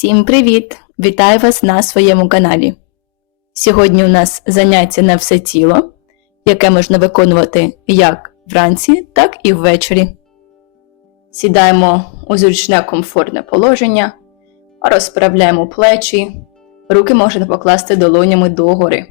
Всім привіт! Вітаю вас на своєму каналі. Сьогодні у нас заняття на все тіло, яке можна виконувати як вранці, так і ввечері. Сідаємо у зручне комфортне положення, розправляємо плечі, руки можна покласти долонями догори,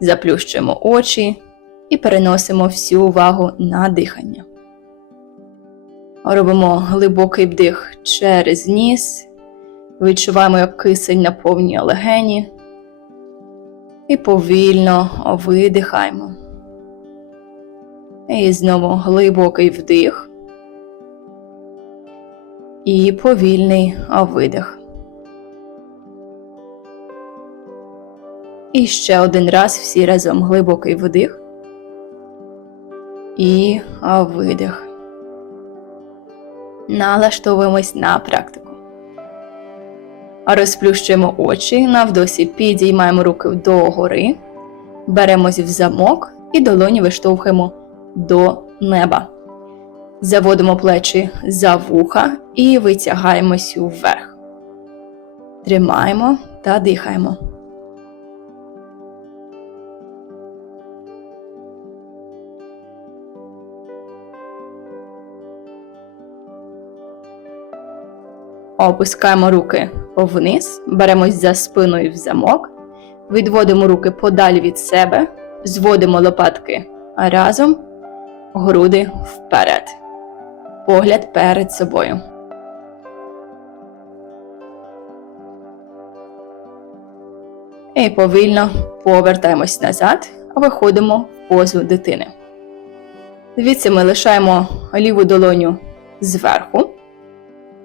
заплющуємо очі і переносимо всю увагу на дихання. Робимо глибокий вдих через ніс. Відчуваємо, як кисень наповнює легені. І повільно видихаємо. І знову глибокий вдих. І повільний видих. І ще один раз всі разом глибокий вдих. І видих. Налаштовуємось на практику. Розплющуємо очі, навдосі підіймаємо руки догори, беремось в замок і долоні виштовхуємо до неба. Заводимо плечі за вуха і витягаємось вверх. Тримаємо та дихаємо. Опускаємо руки вниз, беремось за спиною в замок, відводимо руки подалі від себе, зводимо лопатки разом, груди вперед, погляд перед собою. І повільно повертаємось назад, виходимо в позу дитини. Звідси ми лишаємо ліву долоню зверху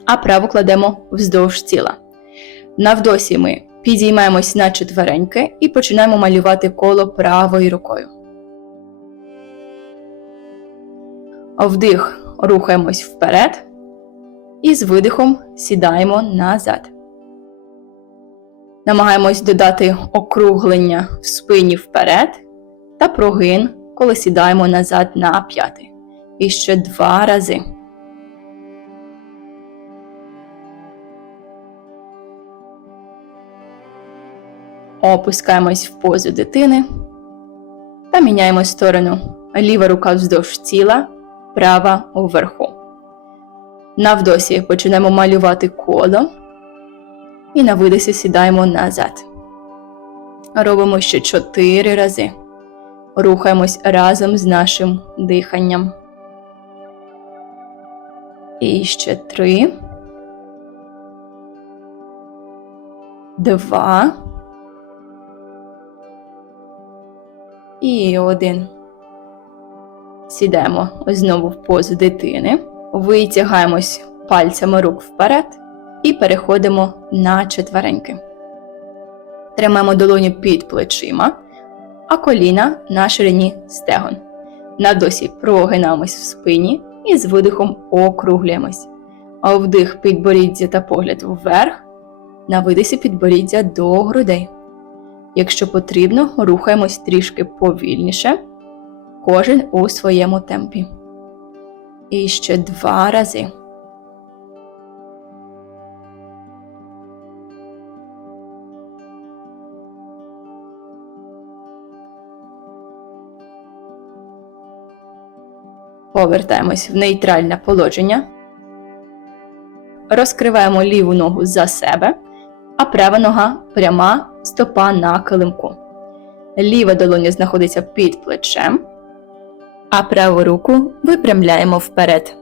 а праву кладемо вздовж тіла. Навдосі ми підіймаємось на четвереньки і починаємо малювати коло правою рукою. Вдих рухаємось вперед і з видихом сідаємо назад. Намагаємось додати округлення в спині вперед та прогин, коли сідаємо назад на п'яти. І ще два рази. Опускаємось в позу дитини та міняємо сторону. Ліва рука вздовж тіла, права вверху. Навдосі почнемо малювати коло і на видосі сідаємо назад. Робимо ще 4 рази. Рухаємось разом з нашим диханням. І ще три. Два. І один. Сідаємо знову в позу дитини. Витягаємось пальцями рук вперед і переходимо на четвереньки. Тримаємо долоню під плечима, а коліна на ширині стегон. На досі прогинаємось в спині і з видихом округлюємось. А вдих підборіддя та погляд вверх, на видисі підборіддя до грудей. Якщо потрібно, рухаємось трішки повільніше, кожен у своєму темпі. І ще два рази. Повертаємось в нейтральне положення. Розкриваємо ліву ногу за себе а права нога пряма стопа на килимку. Ліва долоня знаходиться під плечем, а праву руку випрямляємо вперед.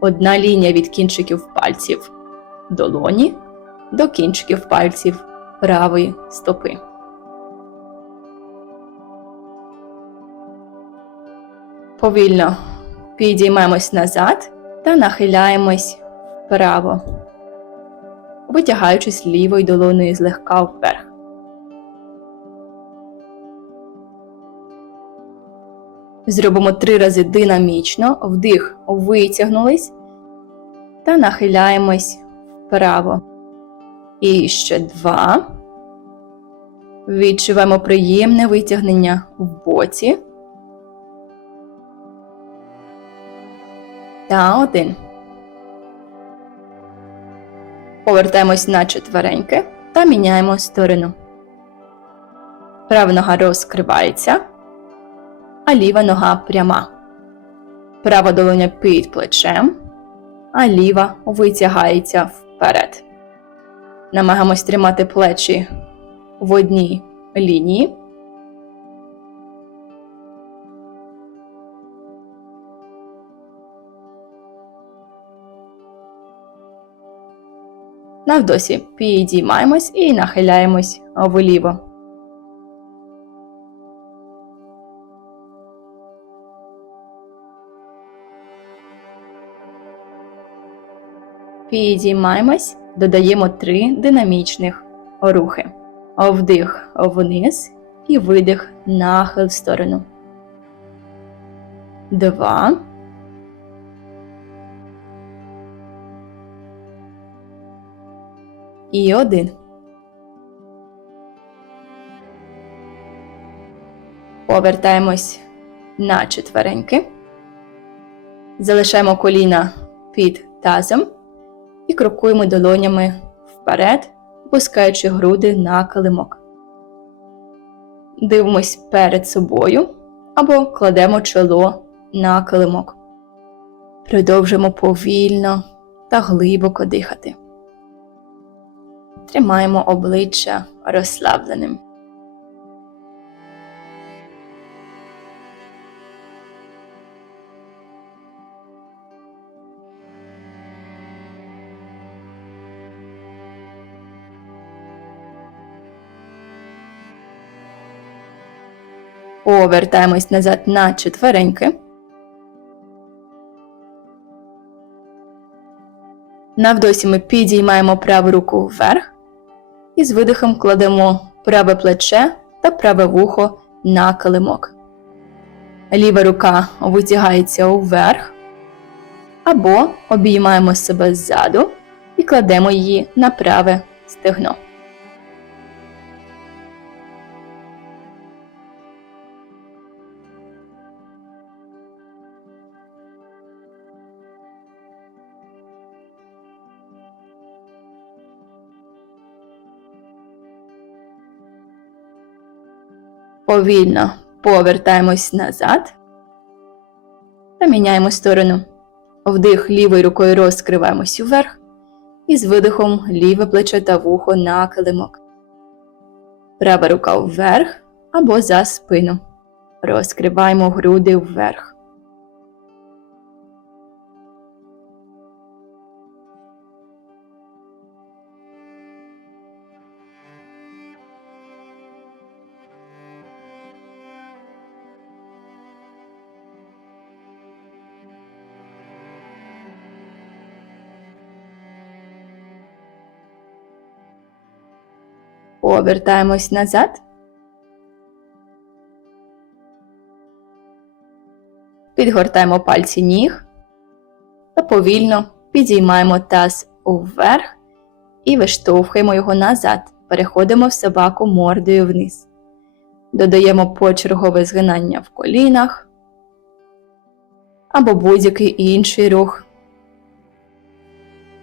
Одна лінія від кінчиків пальців долоні до кінчиків пальців правої стопи. Повільно підіймаємось назад та нахиляємось вправо, витягаючись лівою долоною злегка вверх. Зробимо три рази динамічно, вдих, витягнулись та нахиляємось вправо. І ще два. Відчуваємо приємне витягнення в боці. Та один. Повертаємось на четвереньки та міняємо сторону. Права нога розкривається, а ліва нога пряма. Права долоня під плечем, а ліва витягається вперед. Намагаємось тримати плечі в одній лінії. Навдосі підіймаємось і нахиляємось вліво. Підіймаємось, додаємо три динамічних рухи. Вдих вниз і видих нахил в сторону. Два. І один. Повертаємось на четвереньки. Залишаємо коліна під тазом і крокуємо долонями вперед, опускаючи груди на килимок. Дивимось перед собою або кладемо чоло на килимок. Продовжимо повільно та глибоко дихати. Тримаємо обличчя розслабленим. Повертаємось назад на четвереньки. Навдосі ми підіймаємо праву руку вверх і з видихом кладемо праве плече та праве вухо на килимок. Ліва рука витягається вверх, або обіймаємо себе ззаду і кладемо її на праве стегно. Повільно повертаємось назад та міняємо сторону. Вдих лівою рукою розкриваємось вверх і з видихом ліве плече та вухо на килимок. Права рука вверх або за спину. Розкриваємо груди вверх. Повертаємось назад. Підгортаємо пальці ніг та повільно підіймаємо таз вверх і виштовхуємо його назад. Переходимо в собаку мордою вниз. Додаємо почергове згинання в колінах або будь-який інший рух.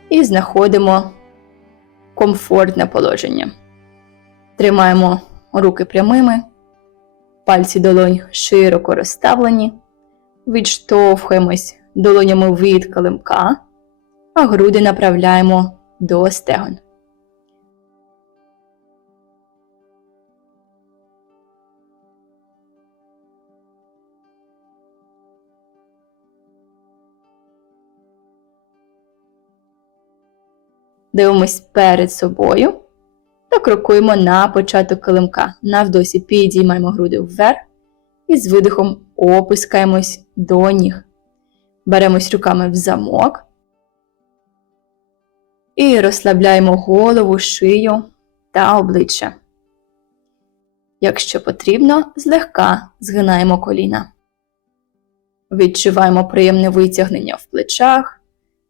І знаходимо комфортне положення. Тримаємо руки прямими, пальці долонь широко розставлені, відштовхуємось долонями від килимка, а груди направляємо до стегон. Дивимось перед собою та на початок килимка. Навдосі підіймаємо груди вверх і з видихом опускаємось до ніг. Беремось руками в замок і розслабляємо голову, шию та обличчя. Якщо потрібно, злегка згинаємо коліна. Відчуваємо приємне витягнення в плечах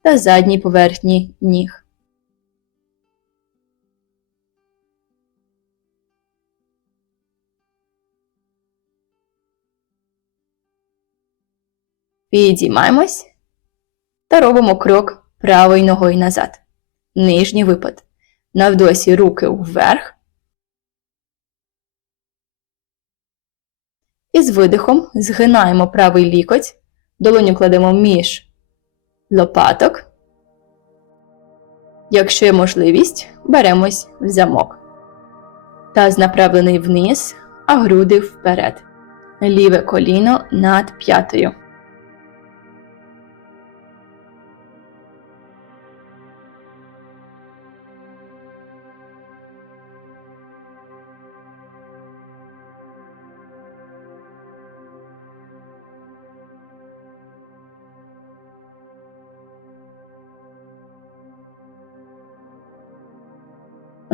та задній поверхні ніг. Підіймаємось та робимо крок правою ногою назад. нижній випад. На вдосі руки вверх. І з видихом згинаємо правий лікоть, долоню кладемо між лопаток. Якщо є можливість, беремось в замок. Таз направлений вниз, а груди вперед. Ліве коліно над п'ятою.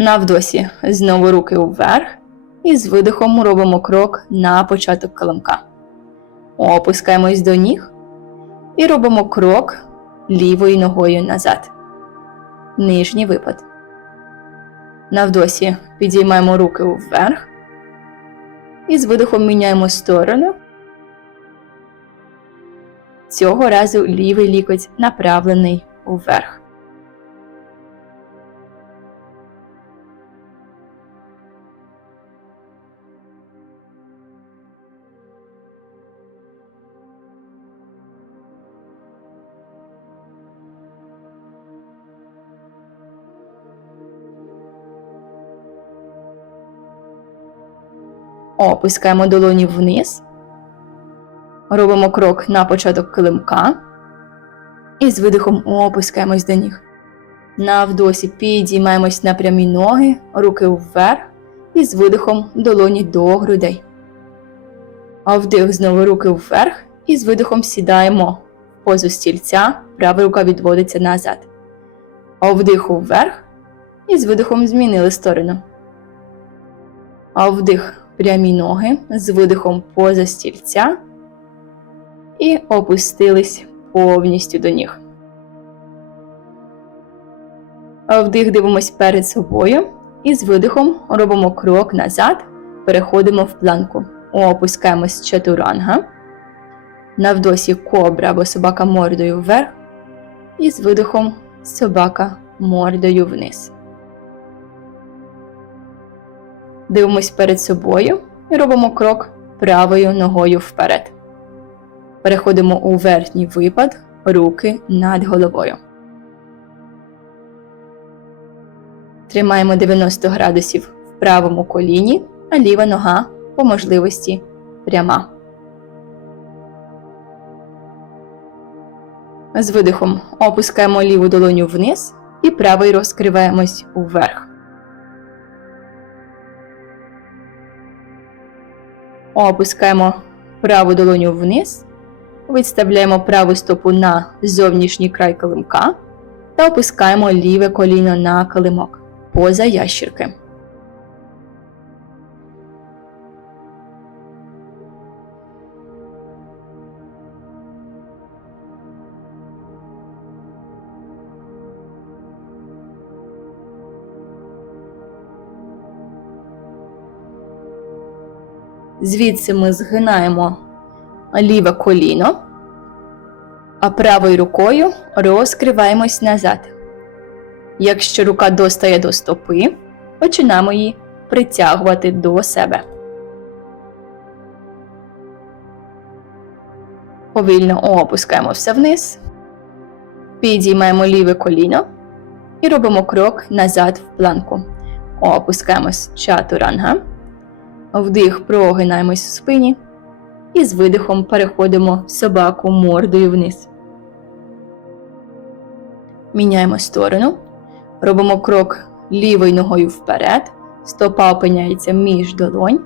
На вдосі знову руки вверх і з видихом робимо крок на початок килимка. Опускаємось до ніг і робимо крок лівою ногою назад. Нижній випад. На вдосі підіймаємо руки вверх і з видихом міняємо сторону. Цього разу лівий лікоть направлений вверх. Опускаємо долоні вниз. Робимо крок на початок килимка. І з видихом опускаємось до ніг. На вдосі підіймаємось на прямі ноги, руки вверх. І з видихом долоні до грудей. А вдих знову руки вверх. І з видихом сідаємо в позу стільця, права рука відводиться назад. А вдих вверх. І з видихом змінили сторону. А вдих прямі ноги з видихом поза стільця і опустились повністю до ніг. Вдих дивимось перед собою і з видихом робимо крок назад, переходимо в планку. Опускаємось чатуранга. На вдосі кобра або собака мордою вверх. І з видихом собака мордою вниз. Дивимось перед собою і робимо крок правою ногою вперед. Переходимо у верхній випад, руки над головою. Тримаємо 90 градусів в правому коліні, а ліва нога по можливості пряма. З видихом опускаємо ліву долоню вниз і правий розкриваємось вверх. Опускаємо праву долоню вниз, відставляємо праву стопу на зовнішній край килимка та опускаємо ліве коліно на килимок поза ящірки. Звідси ми згинаємо ліве коліно, а правою рукою розкриваємось назад. Якщо рука достає до стопи, починаємо її притягувати до себе. Повільно опускаємо все вниз, підіймаємо ліве коліно і робимо крок назад в планку. Опускаємось чатуранга. Вдих, прогинаємось в спині і з видихом переходимо собаку мордою вниз. Міняємо сторону. Робимо крок лівою ногою вперед. Стопа опиняється між долонь.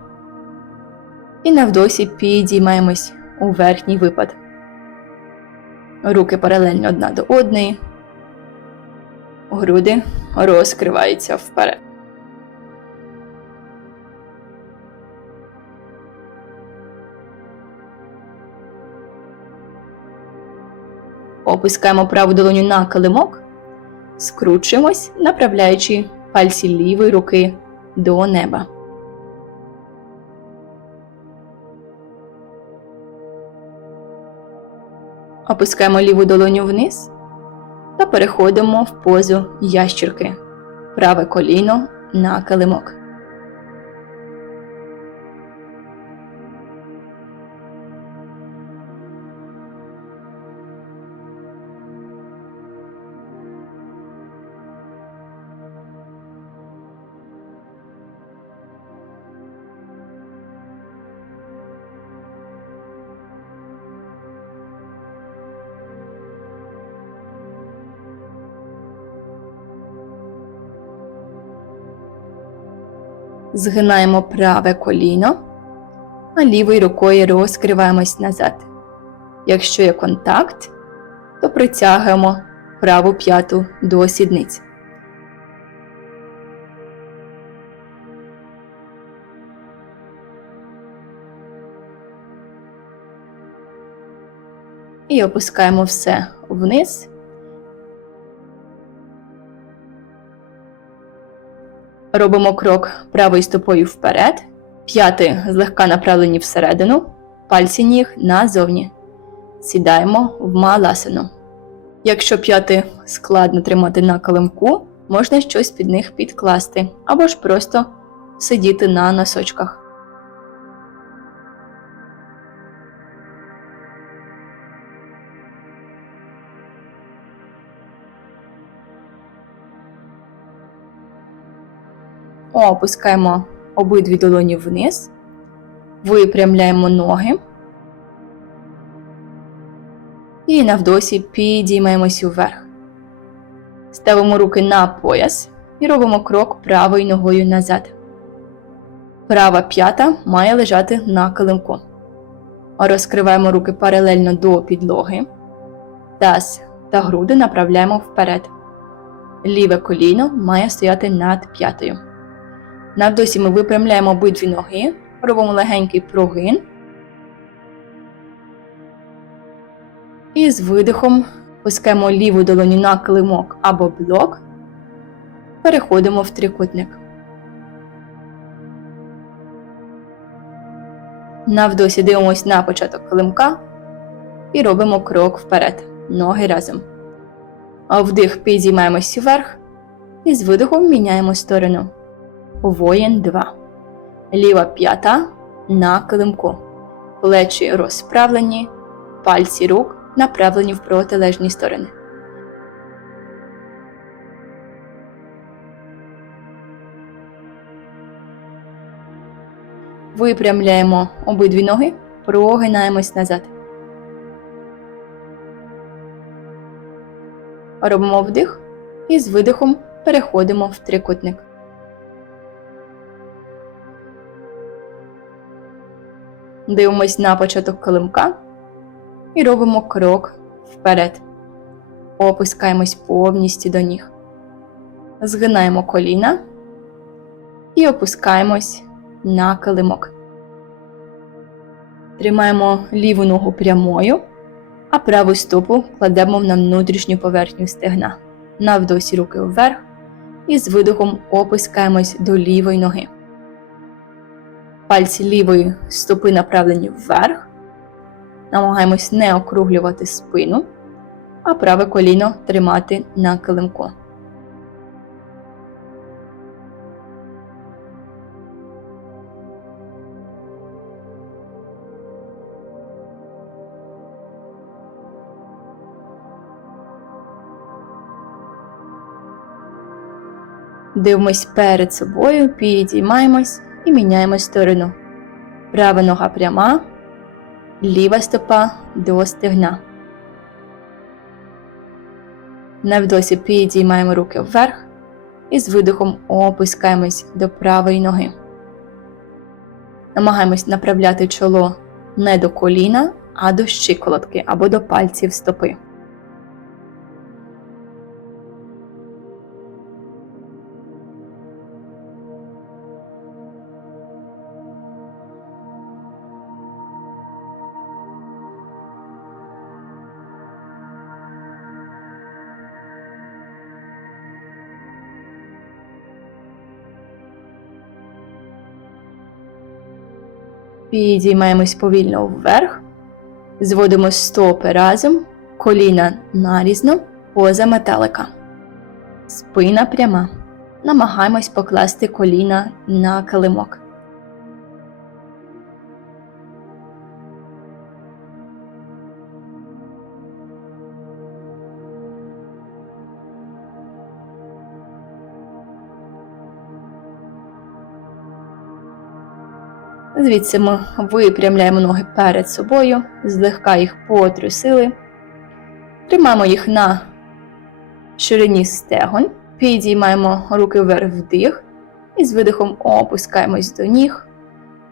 І навдосі підіймаємось у верхній випад. Руки паралельно одна до одної. Груди розкриваються вперед. Опускаємо праву долоню на килимок, скручуємось, направляючи пальці лівої руки до неба. Опускаємо ліву долоню вниз та переходимо в позу ящірки. Праве коліно на килимок. Згинаємо праве коліно, а лівою рукою розкриваємось назад. Якщо є контакт, то притягуємо праву п'яту до сідниць. І опускаємо все вниз. Робимо крок правою стопою вперед, п'яти злегка направлені всередину, пальці ніг назовні. Сідаємо в маласану. Якщо п'яти складно тримати на калимку, можна щось під них підкласти або ж просто сидіти на носочках. Опускаємо обидві долоні вниз, випрямляємо ноги і навдосі підіймаємося вверх. Ставимо руки на пояс і робимо крок правою ногою назад. Права п'ята має лежати на килимку. Розкриваємо руки паралельно до підлоги. Таз та груди направляємо вперед. Ліве коліно має стояти над п'ятою. Навдосі ми випрямляємо обидві ноги, робимо легенький прогин. І з видихом пускаємо ліву долоню на килимок або блок. Переходимо в трикутник. Навдосі дивимось на початок килимка і робимо крок вперед. Ноги разом. А вдих підіймаємось вверх і з видихом міняємо сторону. Воїн 2. Ліва п'ята на килимку. Плечі розправлені, пальці рук направлені в протилежні сторони. Випрямляємо обидві ноги, прогинаємось назад. Робимо вдих і з видихом переходимо в трикутник. Дивимось на початок килимка і робимо крок вперед. Опускаємось повністю до ніг. Згинаємо коліна і опускаємось на килимок. Тримаємо ліву ногу прямою, а праву стопу кладемо на внутрішню поверхню стегна. Навдосі руки вверх і з видихом опускаємось до лівої ноги. Пальці лівої стопи направлені вверх. Намагаємось не округлювати спину, а праве коліно тримати на килимку. Дивимось перед собою, підіймаємось і міняємо сторону. Права нога пряма, ліва стопа до стегна. Невдосі підіймаємо руки вверх і з видихом опускаємось до правої ноги. Намагаємось направляти чоло не до коліна, а до щиколотки або до пальців стопи. Підіймаємось повільно вверх, зводимо стопи разом, коліна нарізно, Поза метелика. Спина пряма. Намагаємось покласти коліна на килимок. Звідси ми випрямляємо ноги перед собою, злегка їх потрусили. Тримаємо їх на ширині стегон, підіймаємо руки вверх вдих і з видихом опускаємось до ніг.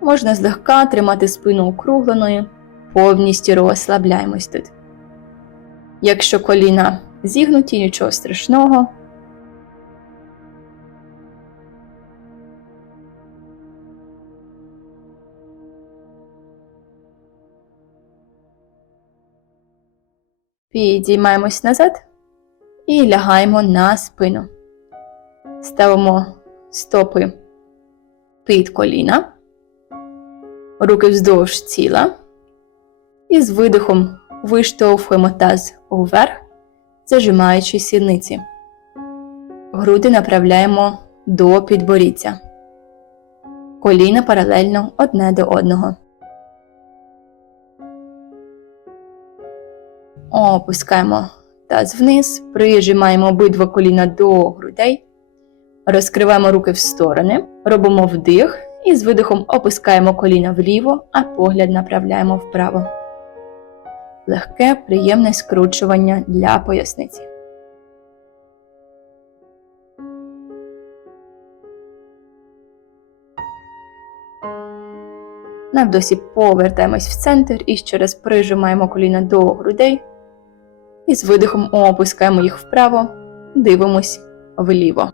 Можна злегка тримати спину округленою, повністю розслабляємось тут. Якщо коліна зігнуті, нічого страшного. Підіймаємось назад і лягаємо на спину. Ставимо стопи під коліна, руки вздовж тіла. І з видихом виштовхуємо таз уверх, зажимаючи сідниці. Груди направляємо до підборіддя. Коліна паралельно одне до одного. Опускаємо таз вниз, прижимаємо обидва коліна до грудей, розкриваємо руки в сторони, робимо вдих і з видихом опускаємо коліна вліво, а погляд направляємо вправо. Легке, приємне скручування для поясниці. Навдосі повертаємось в центр і ще раз прижимаємо коліна до грудей. І з видихом опускаємо їх вправо, дивимось вліво.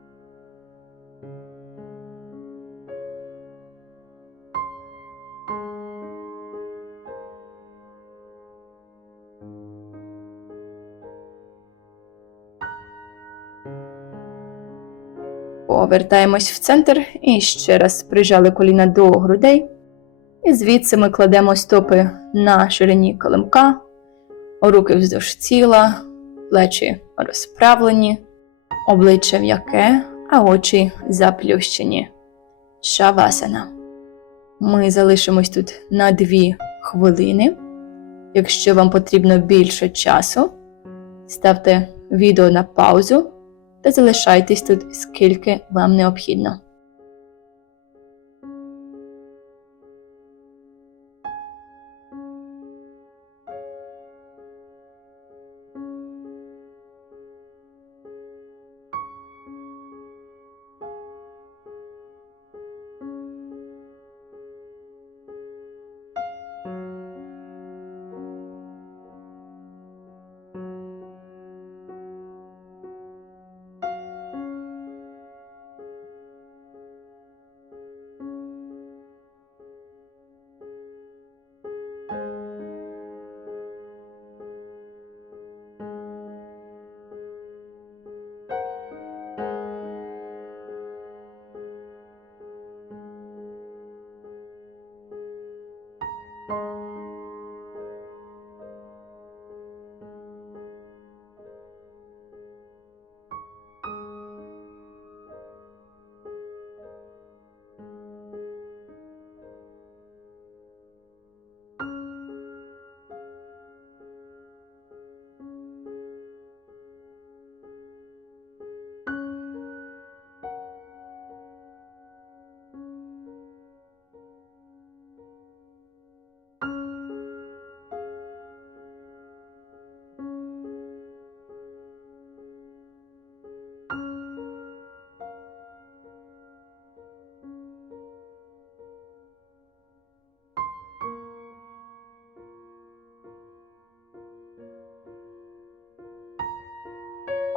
Повертаємось в центр і ще раз прижали коліна до грудей. І звідси ми кладемо стопи на ширині килимка, руки вздовж тіла, плечі розправлені, обличчя м'яке, а очі заплющені. Шавасана. Ми залишимось тут на 2 хвилини. Якщо вам потрібно більше часу, ставте відео на паузу та залишайтесь тут скільки вам необхідно.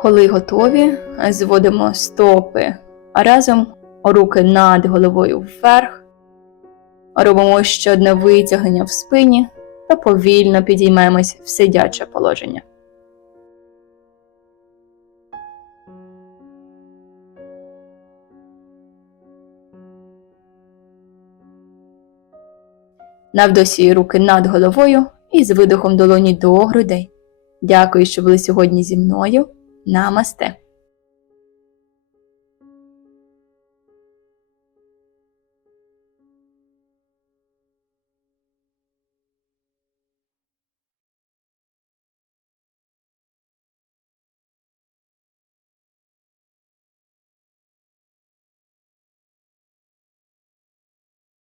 Коли готові, зводимо стопи разом, руки над головою вверх. Робимо ще одне витягнення в спині та повільно підіймаємось в сидяче положення. Навдосі руки над головою і з видохом долоні до грудей. Дякую, що були сьогодні зі мною. નમસ્તે